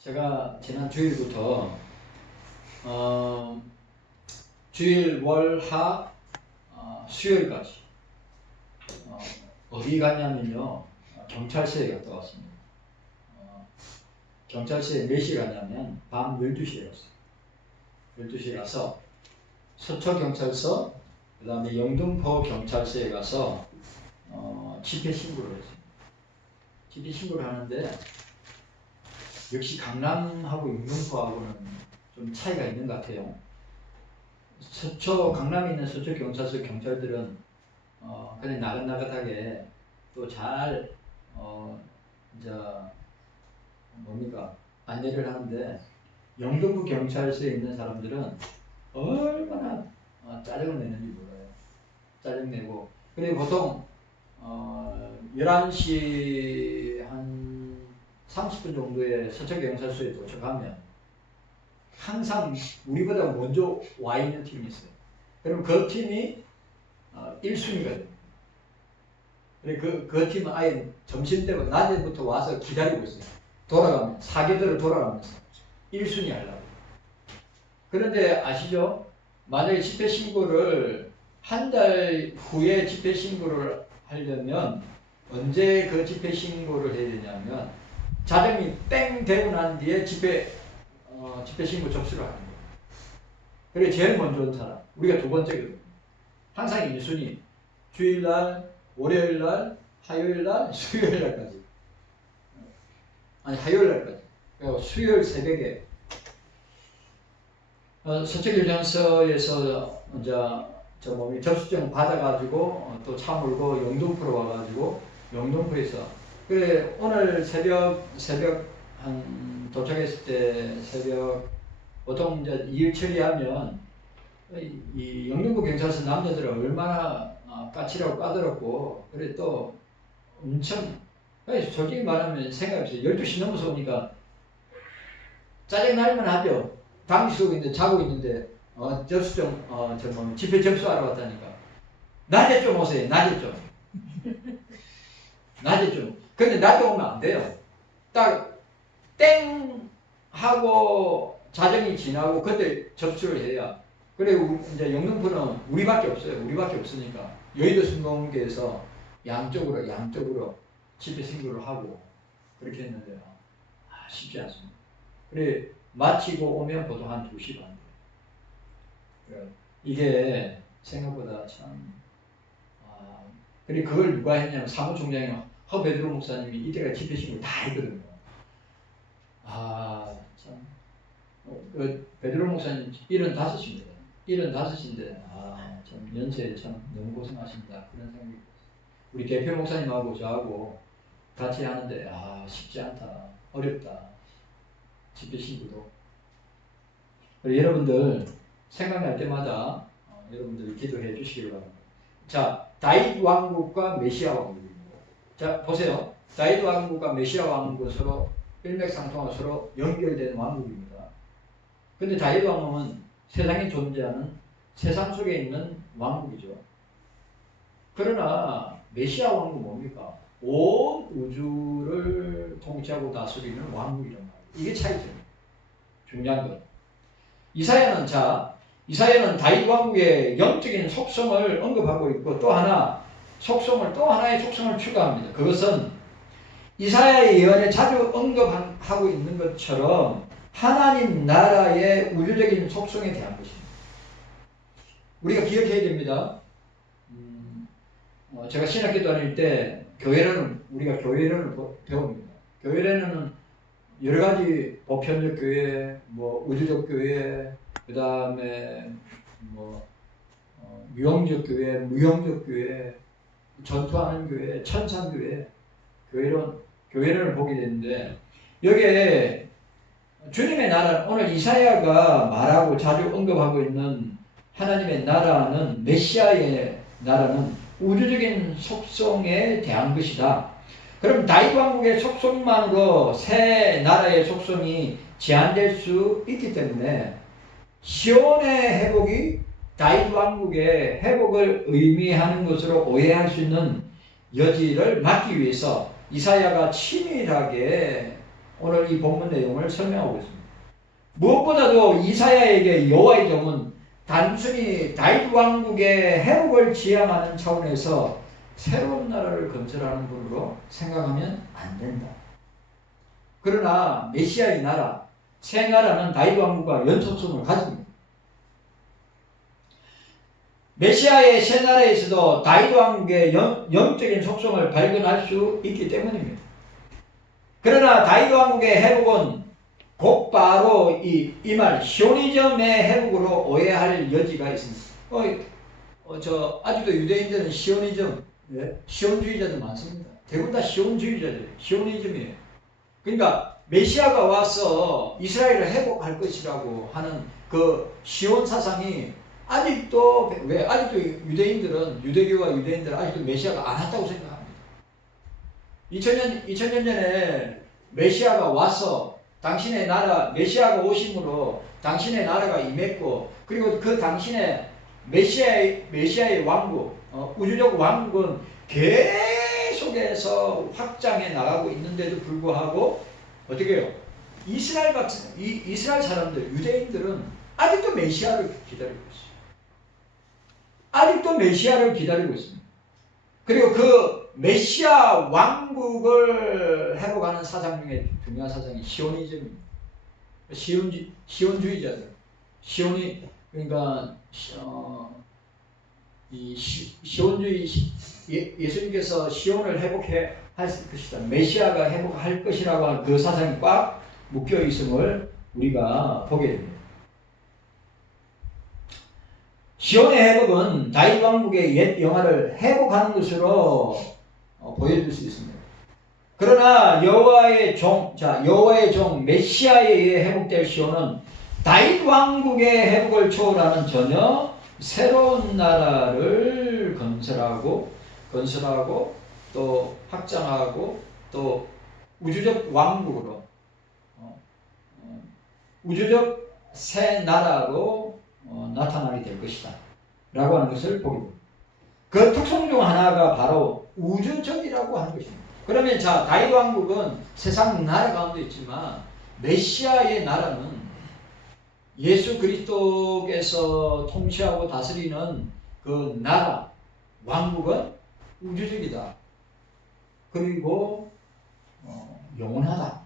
제가 지난 주일부터 주일, 월, 화, 수요일까지 어디 갔냐면요, 경찰서에 갔다 왔습니다. 경찰서에 몇 시에 갔냐면 밤 12시에 갔어요. 12시에 가서 서초경찰서, 그 다음에 영등포 경찰서에 가서 집회 신고를 했습니다. 집회 신고를 하는데 역시 강남하고 영등포하고는 좀 차이가 있는 것 같아요. 강남에 있는 서초경찰서 경찰들은 그냥 나긋나긋하게 또 잘 이제 안내를 하는데, 영등포 경찰서에 있는 사람들은 얼마나 짜증을 내는지 몰라요. 짜증내고, 그리고 보통 11시 한 30분 정도에 서초경찰서에 도착하면 항상 우리보다 먼저 와 있는 팀이 있어요. 그럼 그 팀이 1순위가 됩니다. 그 팀은 아예 점심때부터 낮에부터 와서 기다리고 있어요. 돌아가면 사계절을 돌아가면서 1순위 하려고. 그런데 아시죠? 만약에 집회 신고를 한 달 후에 집회 신고를 하려면 언제 그 집회 신고를 해야 되냐면, 자정이 땡 되고 난 뒤에 집회 신고 접수를 하는 거예요. 그게 제일 먼저 온 사람, 우리가 두 번째거든요. 항상 1순위, 주일날, 월요일날, 화요일날, 수요일날까지. 아니, 화요일날까지. 그리고 수요일 새벽에 서초경찰서에서 이제 저 몸이 접수증 받아가지고 또 차 몰고 영등포로 와가지고, 영등포에서 그래 오늘 새벽 한 도착했을 때 새벽 보통 이제 일 처리하면 이 영등포 경찰서 남자들은 얼마나 까칠하고 까다롭고, 그래 또 엄청, 솔직히 말하면 생각해보세요. 12시 넘어서 오니까 짜증날만 하죠. 방귀 쓰고 있는데, 자고 있는데 접수증 집회 접수하러 왔다니까. 낮에 좀 오세요. 낮에 좀. 낮에 좀. 근데 낮에 오면 안 돼요. 딱 땡 하고 자정이 지나고 그때 접수를 해야. 그래 이제 영등포는 우리밖에 없어요. 우리밖에 없으니까 여의도 순공계에서 양쪽으로 집회 신고를 하고 그렇게 했는데요. 쉽지 않습니다. 그래 마치고 오면 보통 한 2시 반. 이게 생각보다 참. 그래 그걸 누가 했냐면 사무총장이 허베드로 목사님이 이때가 집회 신고 다 했거든요. 참. 그 베드로 목사님 75입니다. 75인데 참 연세에 참 너무 고생하십니다. 그런 생각이 들었어요. 우리 대표 목사님하고 저하고 같이 하는데 쉽지 않다. 어렵다. 집회 신고도. 여러분들 생각날 때마다 여러분들 기도해 주시기를 바랍니다. 자, 다윗 왕국과 메시아 왕국입니다. 자, 보세요. 다윗 왕국과 메시아 왕국은 서로 일맥상통하고 서로 연결된 왕국입니다. 근데 다윗 왕국은 세상에 존재하는, 세상 속에 있는 왕국이죠. 그러나 메시아 왕국은 뭡니까? 온 우주를 통치하고 다스리는 왕국이란 말이에요. 이게 차이죠. 중요한 건. 이사야는 다윗 왕국의 영적인 속성을 언급하고 있고, 또 하나의 속성을 추가합니다. 그것은 이사야의 예언에 자주 언급하고 있는 것처럼 하나님 나라의 우주적인 속성에 대한 것입니다. 우리가 기억해야 됩니다. 제가 신학교 다닐 때 우리가 교회론을 배웁니다. 교회론은 여러 가지 보편적 교회, 우주적 교회, 그 다음에 유형적 교회, 무형적 교회, 전투하는 교회, 천상교회, 교회론을 보게 되는데, 여기에 주님의 나라, 오늘 이사야가 말하고 자주 언급하고 있는 하나님의 나라는, 메시아의 나라는 우주적인 속성에 대한 것이다. 그럼 다윗 왕국의 속성만으로 새 나라의 속성이 제한될 수 있기 때문에 시온의 회복이 다윗 왕국의 회복을 의미하는 것으로 오해할 수 있는 여지를 막기 위해서 이사야가 치밀하게 오늘 이 본문 내용을 설명하고 있습니다. 무엇보다도 이사야에게 여호와의 종은 단순히 다윗 왕국의 회복을 지향하는 차원에서 새로운 나라를 건설하는 분으로 생각하면 안 된다. 그러나 메시아의 나라, 새 나라는 다윗 왕국과 연속성을 가집니다. 메시아의 새 나라에서도 다윗 왕국의 영적인 속성을 발견할 수 있기 때문입니다. 그러나 다윗 왕국의 회복은 곧바로 이 말 시오니즘의 회복으로 오해할 여지가 있습니다. 아직도 유대인들은 시오니즘, 시온주의자들 많습니다. 대부분 다 시온주의자들이에요. 시오니즘이에요. 그러니까 메시아가 와서 이스라엘을 회복할 것이라고 하는 그 시온 사상이 아직도 유대인들은 유대교와 유대인들은 아직도 메시아가 안 왔다고 생각합니다. 2000년 전에 메시아가 와서 당신의 나라 메시아가 오심으로 당신의 나라가 임했고 그리고 그 당신의 메시아의 왕국 우주적 왕국은 계속해서 확장해 나가고 있는데도 불구하고 어떻게 해요? 이스라엘 사람들 유대인들은 아직도 메시아를 기다리고 있어요. 아직도 메시아를 기다리고 있습니다. 그리고 그 메시아 왕국을 회복하는 사상 중에 중요한 사상이 시오니즘입니다. 시온주의자들. 그러니까 이 시온주의 예수님께서 시온을 회복해 할 것이다. 메시아가 회복할 것이라고 하는 그 사상이 꽉 묶여 있음을 우리가 보게 됩니다. 시온의 회복은 다윗 왕국의 옛 영화를 회복하는 것으로 보여줄 수 있습니다. 그러나 여호와의 종 메시아에 의해 회복될 시온은 다윗 왕국의 회복을 초월하는 전혀 새로운 나라를 건설하고 또 확장하고 또 우주적 왕국으로 우주적 새 나라로 나타나게 될 것이다 라고 하는 것을 보게 됩니다. 그 특성 중 하나가 바로 우주적이라고 하는 것입니다. 그러면 다윗 왕국은 세상 나라 가운데 있지만 메시아의 나라는 예수 그리스도께서 통치하고 다스리는 그 나라 왕국은 우주적이다. 그리고 영원하다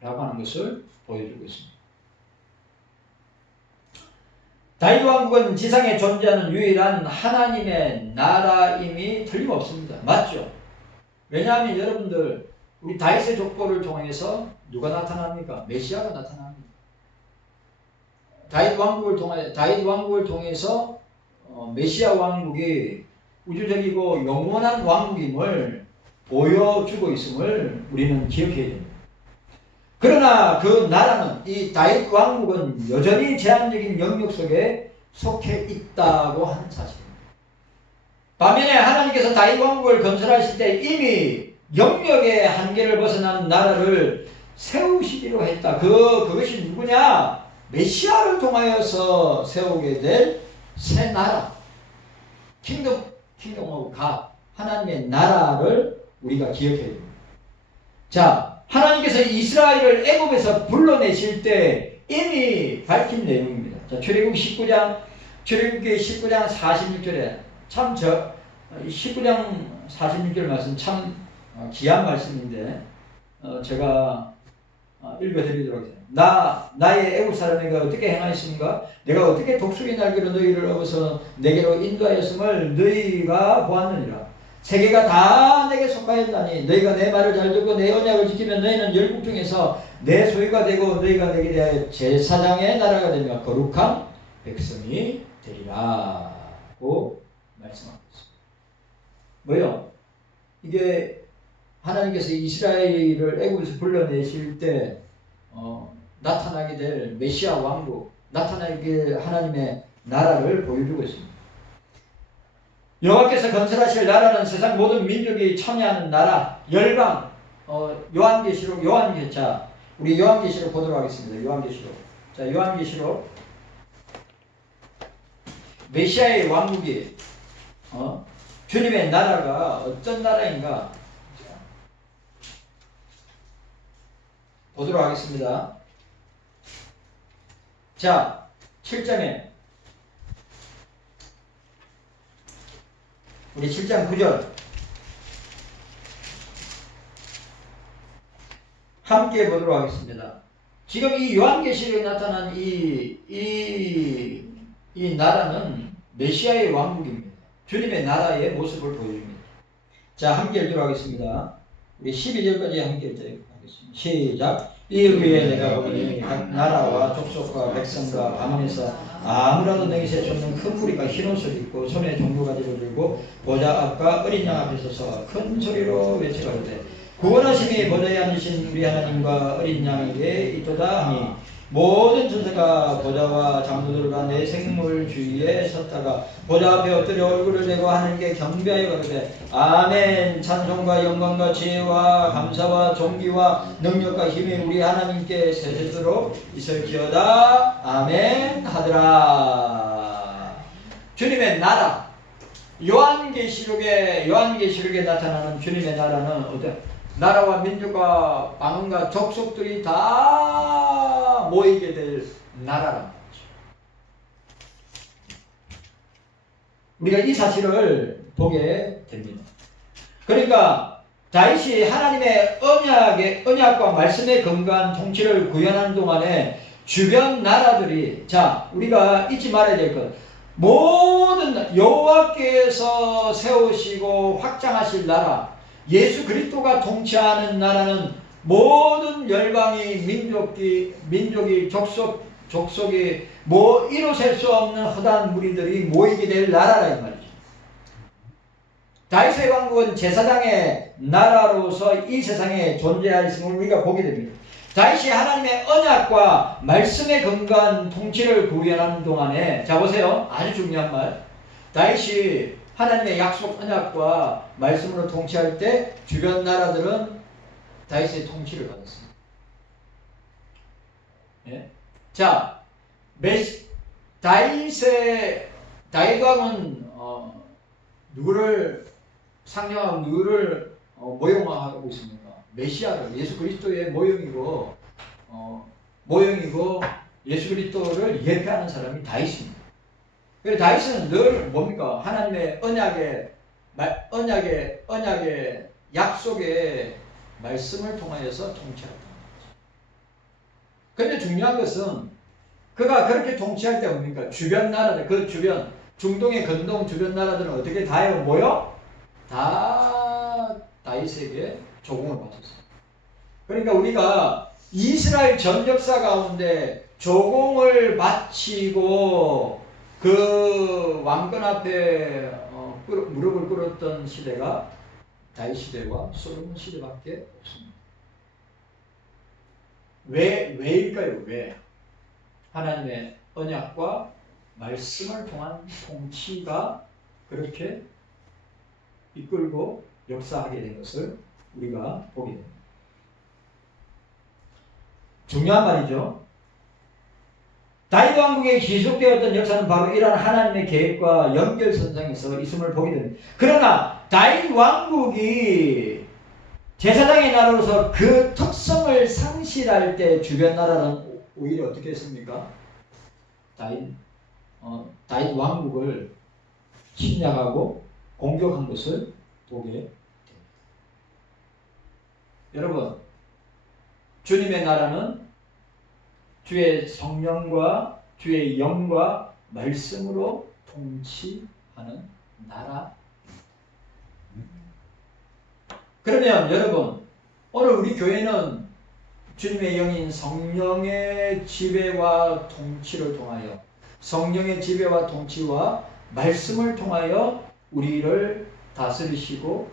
라고 하는 것을 보여주고 있습니다. 다윗 왕국은 지상에 존재하는 유일한 하나님의 나라임이 틀림없습니다. 맞죠? 왜냐하면 여러분들 우리 다윗의 족보를 통해서 누가 나타납니까? 메시아가 나타납니다. 다윗 왕국을 통해서 메시아 왕국이 우주적이고 영원한 왕국임을 보여주고 있음을 우리는 기억해야 됩니다. 그러나 그 나라는 이 다윗 왕국은 여전히 제한적인 영역 속에 속해 있다고 하는 사실입니다. 반면에 하나님께서 다윗 왕국을 건설하실 때 이미 영역의 한계를 벗어난 나라를 세우시기로 했다. 그것이 누구냐? 메시아를 통하여서 세우게 될 새 나라. 킹덤 오브 갓. 하나님의 나라를 우리가 기억해야 됩니다. 하나님께서 이스라엘을 애굽에서 불러내실 때 이미 밝힌 내용입니다. 출애굽기 19장 46절에 19장 46절 말씀 참 귀한 말씀인데 제가 읽어드리도록 하겠습니다. 나의 애굽 사람에게 어떻게 행하였습니까? 내가 어떻게 독수리 날개로 너희를 업어서 내게로 인도하였음을 너희가 보았느니라. 세계가 다 내게 속하였다니 너희가 내 말을 잘 듣고 내 언약을 지키면 너희는 열국 중에서 내 소유가 되고 너희가 내게 대하여 제사장의 나라가 되며 거룩한 백성이 되리라고 말씀하고 있습니다. 뭐요? 이게 하나님께서 이스라엘을 애굽에서 불러내실 때 나타나게 될 메시아 왕국, 나타나게 될 하나님의 나라를 보여주고 있습니다. 여호와께서 건설하실 나라는 세상 모든 민족이 청해하는 나라, 열방. 우리 요한계시록 보도록 하겠습니다. 요한계시록. 메시아의 왕국이 주님의 나라가 어떤 나라인가? 보도록 하겠습니다. 자, 7장에 우리 7장 9절 함께 보도록 하겠습니다. 지금 이 요한계시록에 나타난 이 나라는 메시아의 왕국입니다. 주님의 나라의 모습을 보여줍니다. 자, 함께 읽도록 하겠습니다. 우리 12절까지 함께 읽도록 하겠습니다. 시작. 이후에 내가 보니 각 나라와 족속과 백성과 가문에서 아무라도 능히 수 없는 큰 무리가 흰 옷을 입고 손에 종려가지를 들고 보좌 앞과 어린 양 앞에 서서 큰 소리로 외쳐가로되 구원하심이 보좌에 앉으신 우리 하나님과 어린 양에게 있도다 하니 모든 천사가 보좌와 장로들과 내 생물 주위에 섰다가 보좌 앞에 엎드려 얼굴을 대고 하나님께 경배하여 가로되 아멘. 찬송과 영광과 지혜와 감사와 존귀와 능력과 힘이 우리 하나님께 세세토록 있을지어다. 아멘 하더라. 주님의 나라, 요한계시록에 나타나는 주님의 나라는 어떤 나라와 민족과 방언과 족속들이 다 모이게 될 나라란 말이죠. 우리가 이 사실을 보게 됩니다. 그러니까 다윗이 하나님의 언약과 말씀에 근거한 통치를 구현하는 동안에 주변 나라들이, 자, 우리가 잊지 말아야 될 것, 모든 여호와께서 세우시고 확장하실 나라, 예수 그리스도가 통치하는 나라는 모든 열방이 민족이 족속이 이루셀 수 없는 허다한 무리들이 모이게 될 나라라 이 말이죠. 다윗의 왕국은 제사장의 나라로서 이 세상에 존재하였음을 우리가 보게 됩니다. 다윗이 하나님의 언약과 말씀에 근거한 통치를 구현하는 동안에, 자 보세요, 아주 중요한 말, 다윗이 하나님의 약속 언약과 말씀으로 통치할 때 주변 나라들은 다윗의 통치를 받았습니다. 예? 자, 다윗 왕은 누구를 상징하고 누구를 모형화하고 있습니까? 메시아를, 예수 그리스도의 모형이고 예수 그리스도를 예표하는 사람이 다윗입니다. 그래서 다윗은 늘 뭡니까? 하나님의 언약의 약속의 말씀을 통하여서 통치했다는 거죠. 그런데 중요한 것은 그가 그렇게 통치할 때 뭡니까? 주변 나라들, 그 주변, 중동의 근동 주변 나라들은 어떻게 다 모여? 다 다윗에게 조공을 받았어요. 그러니까 우리가 이스라엘 전 역사 가운데 조공을 바치고 그 왕권 앞에 무릎을 꿇었던 시대가 다윗 시대와 솔로몬 시대밖에 없습니다. 왜일까요? 왜? 하나님의 언약과 말씀을 통한 통치가 그렇게 이끌고 역사하게 된 것을 우리가 보게 됩니다. 중요한 말이죠. 다윗 왕국의 지속되었던 역사는 바로 이러한 하나님의 계획과 연결선상에서 있음을 보게 됩니다. 그러나 다윗 왕국이 제사장의 나라로서 그 특성을 상실할 때 주변 나라는 오히려 어떻게 했습니까? 다윗 왕국을 침략하고 공격한 것을 보게 됩니다. 여러분, 주님의 나라는 주의 성령과 주의 영과 말씀으로 통치하는 나라. 그러면 여러분, 오늘 우리 교회는 주님의 영인 성령의 지배와 통치를 통하여, 성령의 지배와 통치와 말씀을 통하여 우리를 다스리시고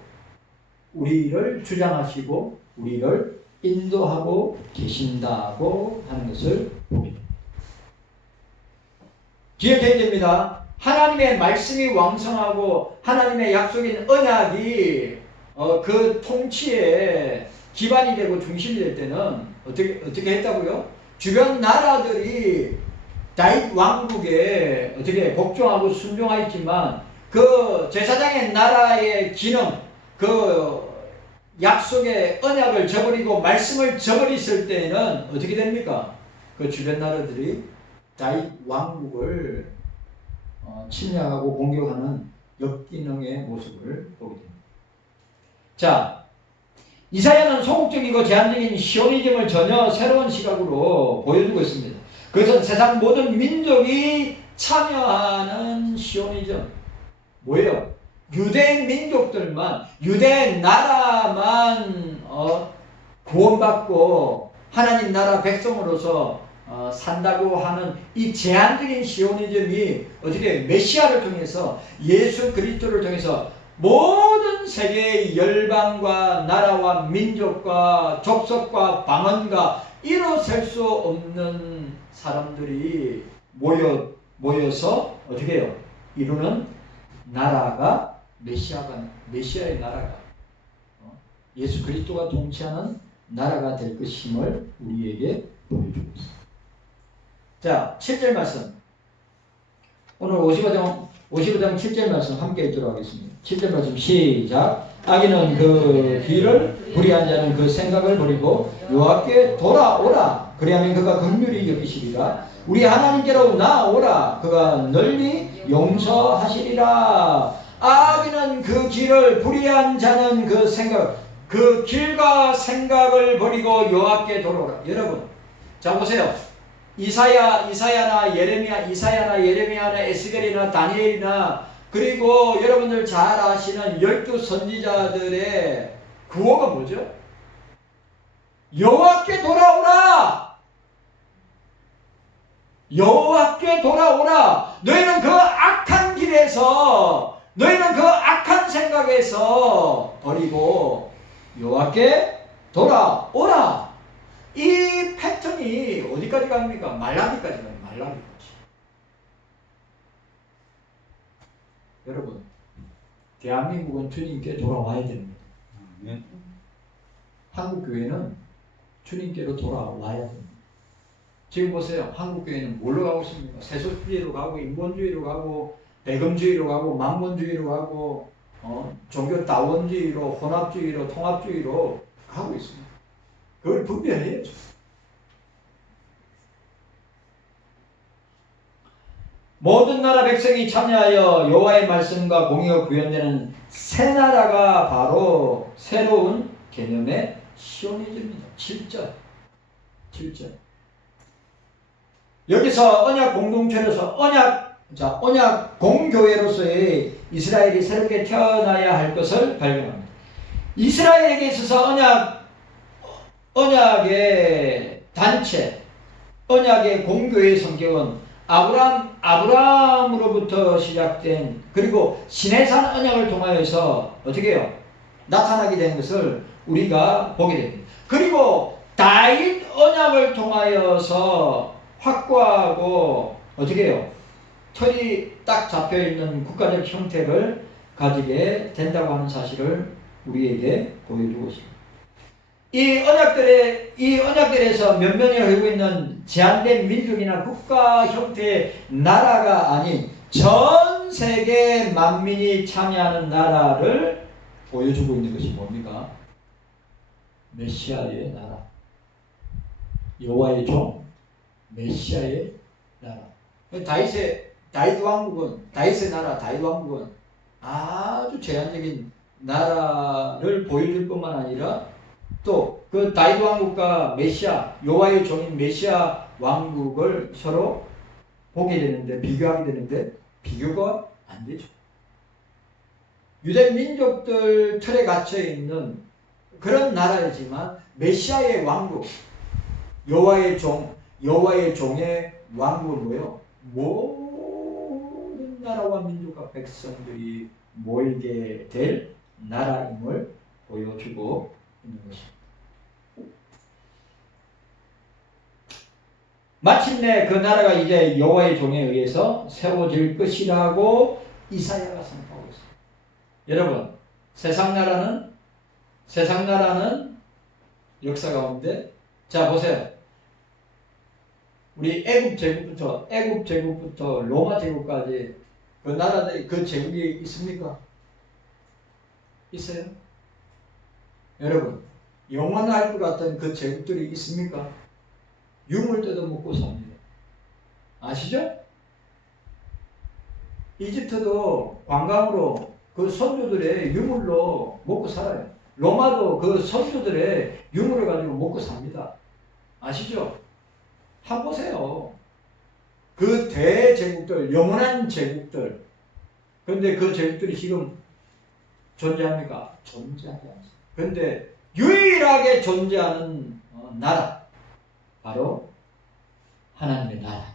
우리를 주장하시고 우리를 인도하고 계신다고 하는 것을 보게 됩니다. 기억해야 됩니다. 하나님의 말씀이 왕성하고 하나님의 약속인 언약이 그 통치에 기반이 되고 중심이 될 때는 어떻게 했다고요? 주변 나라들이 다윗 왕국에 어떻게 복종하고 순종하였지만 그 제사장의 나라의 기능, 그 약속의 언약을 저버리고 말씀을 저버렸을 때에는 어떻게 됩니까? 그 주변 나라들이 다윗 왕국을 침략하고 공격하는 역기능의 모습을 보게 됩니다. 자, 이사야는 소극적이고 제한적인 시오니즘을 전혀 새로운 시각으로 보여주고 있습니다. 그것은 세상 모든 민족이 참여하는 시오니즘. 뭐예요? 유대 민족들만, 유대 나라만 구원받고 하나님 나라 백성으로서 산다고 하는 이 제한적인 시오니즘이 어떻게 메시아를 통해서 예수 그리스도를 통해서 모든 세계의 열방과 나라와 민족과 족속과 방언과 일어설 수 없는 사람들이 모여서 어떻게 해요? 이루는 나라가 메시아의 나라가 예수 그리스도가 통치하는 나라가 될 것임을 우리에게 보여주고 있습니다. 자, 7절 말씀. 오늘 55장 7절 말씀 함께 읽도록 하겠습니다. 7절 말씀 시작. 악인은 그 길을 불의한 자는 그 생각을 버리고 여호와께 돌아오라. 그리하면 그가 긍휼히 여기시리라. 우리 하나님께로 나오라. 그가 널리 용서하시리라. 악인은 그 길을 불의한 자는 그 생각, 그 길과 생각을 버리고 여호와께 돌아오라. 여러분, 자 보세요. 이사야나 예레미야나 에스겔이나 다니엘이나 그리고 여러분들 잘 아시는 12 선지자들의 구호가 뭐죠? 여호와께 돌아오라. 여호와께 돌아오라. 너희는 그 악한 길에서, 너희는 그 악한 생각에서 버리고 여호와께 돌아오라. 이 패턴이 어디까지 갑니까? 말라기까지 가요. 말라기까지. 여러분, 대한민국은 주님께 돌아와야 됩니다. 한국교회는 주님께로 돌아와야 됩니다. 지금 보세요. 한국교회는 뭘로 가고 있습니까? 세속주의로 가고, 인본주의로 가고, 배금주의로 가고, 만본주의로 가고, 종교 다원주의로, 혼합주의로, 통합주의로 가고 있습니다. 그걸 분별해야죠. 모든 나라 백성이 참여하여 여호와의 말씀과 공의가 구현되는 새 나라가 바로 새로운 개념의 시오니즘입니다. 7절. 여기서 언약 공동체로서 언약 공교회로서의 이스라엘이 새롭게 태어나야 할 것을 발견합니다. 이스라엘에게 있어서 언약의 단체, 언약의 공교의 성격은 아브라함으로부터 시작된, 그리고 시내산 언약을 통하여서 어떻게 해요? 나타나게 된 것을 우리가 보게 됩니다. 그리고 다윗 언약을 통하여서 확고하고 어떻게 해요? 틀이 딱 잡혀있는 국가적 형태를 가지게 된다고 하는 사실을 우리에게 보여주고 있습니다. 이 언약들에서 몇 명이 흘고 있는 제한된 민족이나 국가 형태의 나라가 아닌 전 세계 만민이 참여하는 나라를 보여주고 있는 것이 뭡니까? 메시아의 나라. 여호와의 종, 메시아의 나라. 다윗 왕국은 아주 제한적인 나라를 보여줄 뿐만 아니라 또 그 다윗 왕국과 메시아, 여호와의 종인 메시아 왕국을 서로 보게 되는데, 비교하게 되는데 비교가 안 되죠. 유대 민족들 틀에 갇혀 있는 그런 나라이지만 메시아의 왕국, 여호와의 종의 왕국은 뭐예요? 모든 나라와 민족과 백성들이 모이게 될 나라임을 보여주고 있는 것입니다. 마침내 그 나라가 이제 여호와의 종에 의해서 세워질 것이라고 이사야가 선포하고 있습니다. 여러분, 세상 나라는 역사 가운데, 자 보세요. 우리 애굽 제국부터 로마 제국까지 그 나라들, 그 제국이 있습니까? 있어요? 여러분, 영원할 것 같은 그 제국들이 있습니까? 유물 뜯어먹고 삽니다. 아시죠? 이집트도 관광으로 그 선조들의 유물로 먹고 살아요. 로마도 그 선조들의 유물을 가지고 먹고 삽니다. 아시죠? 한번 보세요. 그 대제국들, 영원한 제국들. 그런데 그 제국들이 지금 존재합니까? 존재하지 않습니다. 그런데 유일하게 존재하는 나라, 바로 하나님의 나라,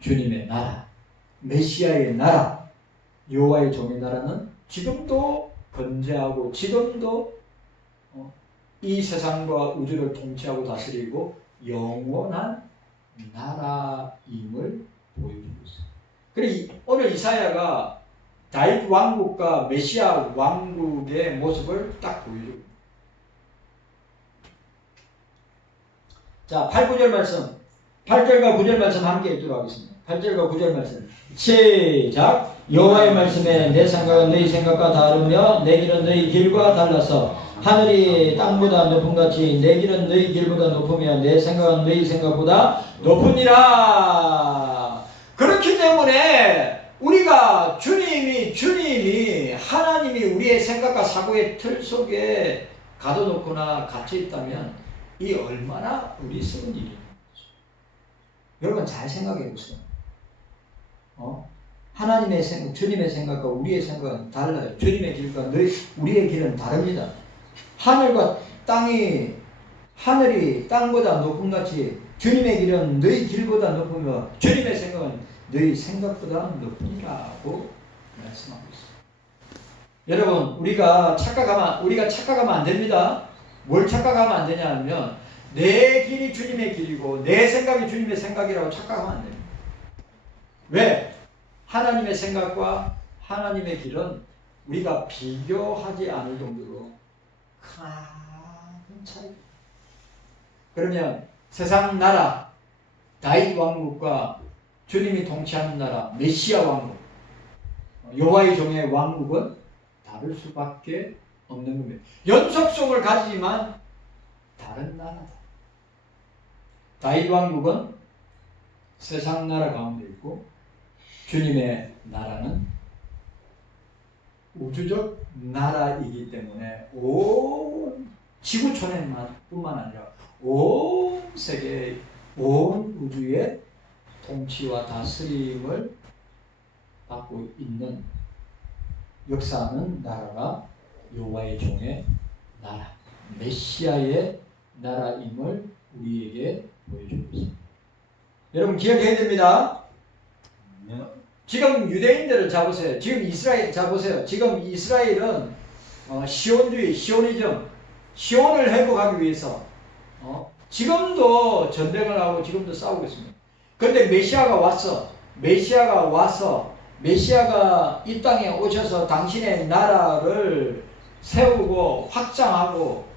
주님의 나라, 메시아의 나라, 여호와의 종의 나라는 지금도 건재하고 지금도 이 세상과 우주를 통치하고 다스리고 영원한 나라임을 보여주고 있습니다. 그리고 오늘 이사야가 다윗 왕국과 메시아 왕국의 모습을 딱 보여줍니다. 자, 8, 9절 말씀, 8절과 9절 말씀 함께 읽도록 하겠습니다. 8절과 9절 말씀 시작. 여호와의 말씀에 내 생각은 너희 생각과 다르며 내 길은 너희 길과 달라서 하늘이 땅보다 높음같이 내 길은 너희 길보다 높으며 내 생각은 너희 생각보다 높으니라. 그렇기 때문에 우리가 주님이 하나님이 우리의 생각과 사고의 틀 속에 가둬놓거나 갇혀있다면 이 얼마나 우리스러운 일입니까? 여러분 잘 생각해 보세요. 하나님의 생각, 주님의 생각과 우리의 생각은 달라요. 주님의 길과 우리의 길은 다릅니다. 하늘이 땅보다 높음같이 주님의 길은 너희 길보다 높으며 주님의 생각은 너희 생각보다 높으니라고 말씀하고 있습니다. 여러분, 우리가 착각하면 안 됩니다. 뭘 착각하면 안 되냐 하면 내 길이 주님의 길이고 내 생각이 주님의 생각이라고 착각하면 안 됩니다. 왜? 하나님의 생각과 하나님의 길은 우리가 비교하지 않을 정도로 큰 차이입니다. 그러면 세상 나라, 다윗 왕국과 주님이 통치하는 나라, 메시아 왕국, 여호와의 종의 왕국은 다를 수밖에 없는 겁니다. 연속성을 가지지만 다른 나라다. 다윗 왕국은 세상 나라 가운데 있고 주님의 나라는 우주적 나라이기 때문에 온 지구촌에뿐만 아니라 온 세계, 온 우주의 통치와 다스림을 받고 있는 역사하는 나라가 여호와의 종의 나라, 메시아의 나라임을 우리에게 보여주고 있습니다. 여러분 기억해야 됩니다. 지금 유대인들을 잡으세요. 지금 이스라엘 잡으세요. 지금 이스라엘은 시온주의, 시오니즘, 시온을 회복하기 위해서 지금도 전쟁을 하고 지금도 싸우고 있습니다. 그런데 메시아가 와서 메시아가 이 땅에 오셔서 당신의 나라를 세우고 확장하고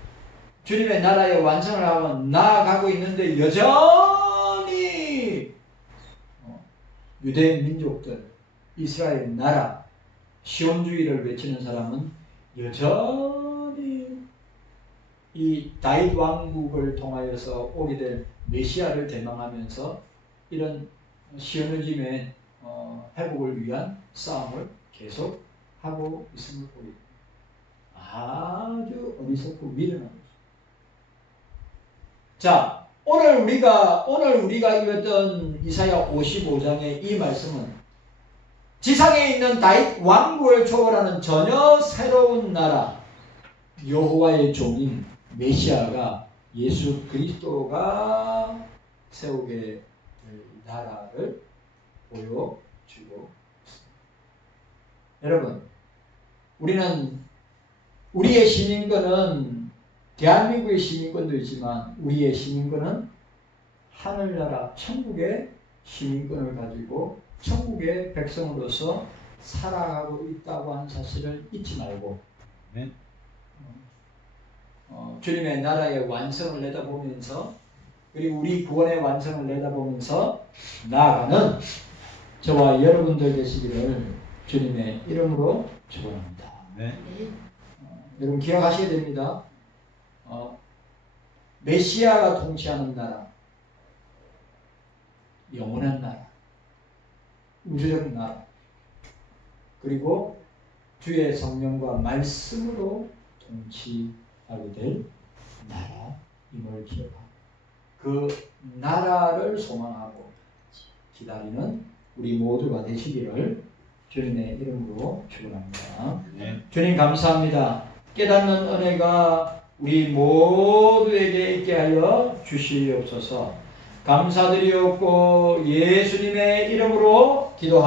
주님의 나라의 완성을 하고 나아가고 있는데 여전히 유대 민족들, 이스라엘 나라, 시온주의를 외치는 사람은 여전히 이 다윗 왕국을 통하여서 오게 될 메시아를 대망하면서 이런 시오니즘의 회복을 위한 싸움을 계속 하고 있음을 보입니다. 아주 어리석고 미련한 것입니다. 자, 오늘 우리가 읽었던 이사야 55장의 이 말씀은 지상에 있는 다윗 왕국을 초월하는 전혀 새로운 나라, 여호와의 종인 메시아가 예수 그리스도가 세우게 될 나라를 보여주고 있습니다. 여러분, 우리의 시민권은 대한민국의 시민권도 있지만 우리의 시민권은 하늘나라 천국의 시민권을 가지고 천국의 백성으로서 살아가고 있다고 하는 사실을 잊지 말고 주님의 나라의 완성을 내다보면서 그리고 우리 구원의 완성을 내다보면서 나아가는 저와 여러분들 되시기를 주님의 이름으로 축원합니다. 여러분 기억하셔야 됩니다. 메시아가 통치하는 나라, 영원한 나라, 우주적 나라, 그리고 주의 성령과 말씀으로 통치하게 될 나라임을 기억하고 그 나라를 소망하고 기다리는 우리 모두가 되시기를 주님의 이름으로 축원합니다. 네. 주님 감사합니다. 깨닫는 은혜가 우리 모두에게 있게 하여 주시옵소서. 감사드리옵고 예수님의 이름으로 기도하옵소서.